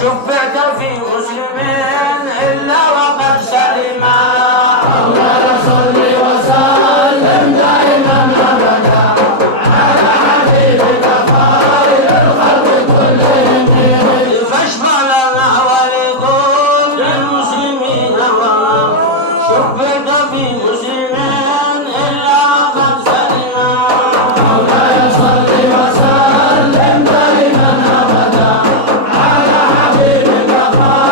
شفعت في مسلمين إلا وقد سلما. اللهم صل وسلم دائما أبدا على حبيبك خير الخلق كلهم. فاشفع لنا ولكل المسلمين وما شفعت في مسلمين إلا وقد سلما. اللهم صل وسلم دائما أبدا على حبيبك خير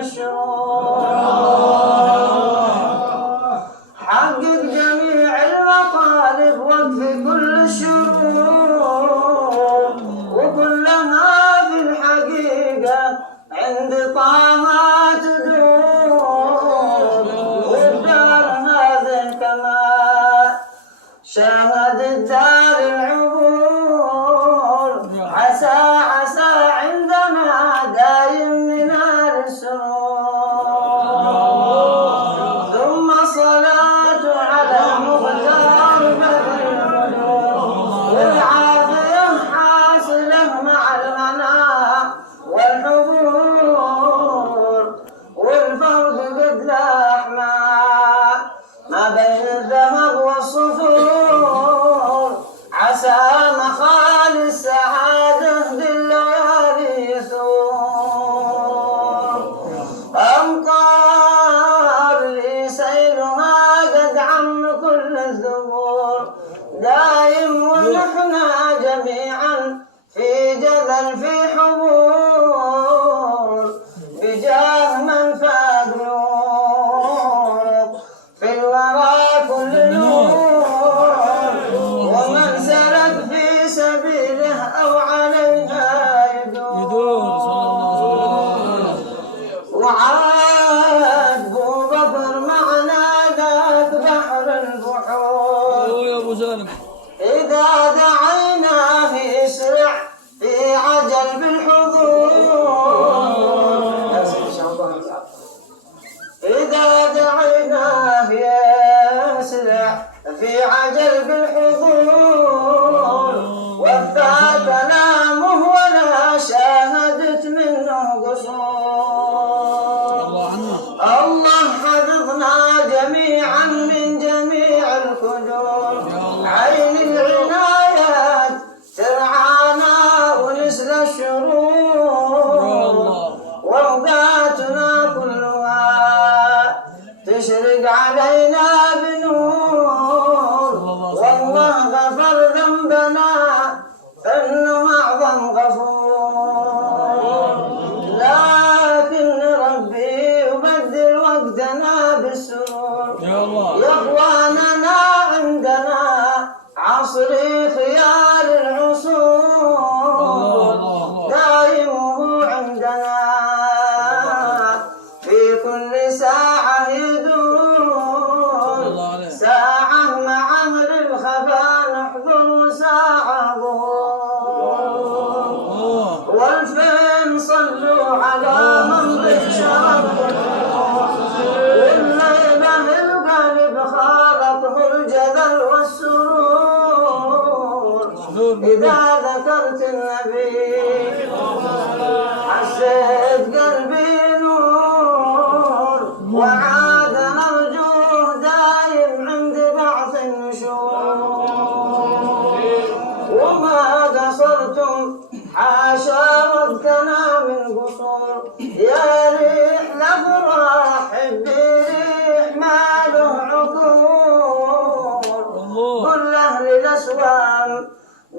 الشرور حقق جميع المطالب واكفي كل الشرور وكلها في الحقيقة عند طه تدور والدار هذا كما شاهد الدار العبور عسى عسى عندنا دايم من السرور ثم صلاة على المختار بدر والعافية حاصلة مع المنى والحضور والفوز قد لحما ما بين الذهب والصفور عسى مخال السعادة بالليالي يثور أمطار لي سيلها قد عم كل الزبور دايم ونحنا جميعا في جذل في حبور بجاه من فاق نور في الورى كل نور ومن سلك في سبيله أو عليها يدور وعاد بو ظفر معنا ذاك بحر البحور يا ابو سالم إذا دعيناه يسرع في عجل بالحضور إذا دعيناه يسرع في عجل بالحضور وفى كلامه ولا شاهدت منه قصور الله حفظنا جميعا من جميع الكدور عين العنايات ترعانا ونسل الشرور وأوقاتنا كلها تشرق علينا بنور والله غفر ذنبنا فإنه أعظم غفور لكن ربي يبدل وقتنا بالسرور يا الله يا إخواننا عندنا عصري خيار العصور دايمه عندنا في كل ساعة يدور ساعة مع أهل الخفا نحضر وساعة ظهور والفين صلوا على من بالشرف والليلة القلب خالطه الجدل والسرور إذا ذكرت النبي حسيت قلبي نور وعاد نرجوه دايم عند بعث النشور وما قصرتم حاشا وقتنا من قصور يا ريح الأفراح بريح ما له عقور قل لأهل الأسوام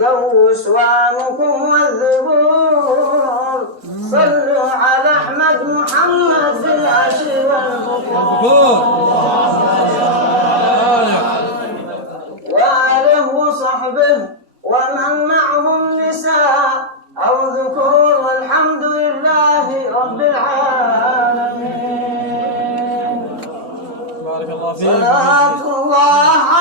قووا سوامكم والذبور صلوا على أحمد محمد في العشر والبكور وآله وصحبه ومن معهم نساء أو ذكور والحمد لله رب العالمين. بارك الله فيك.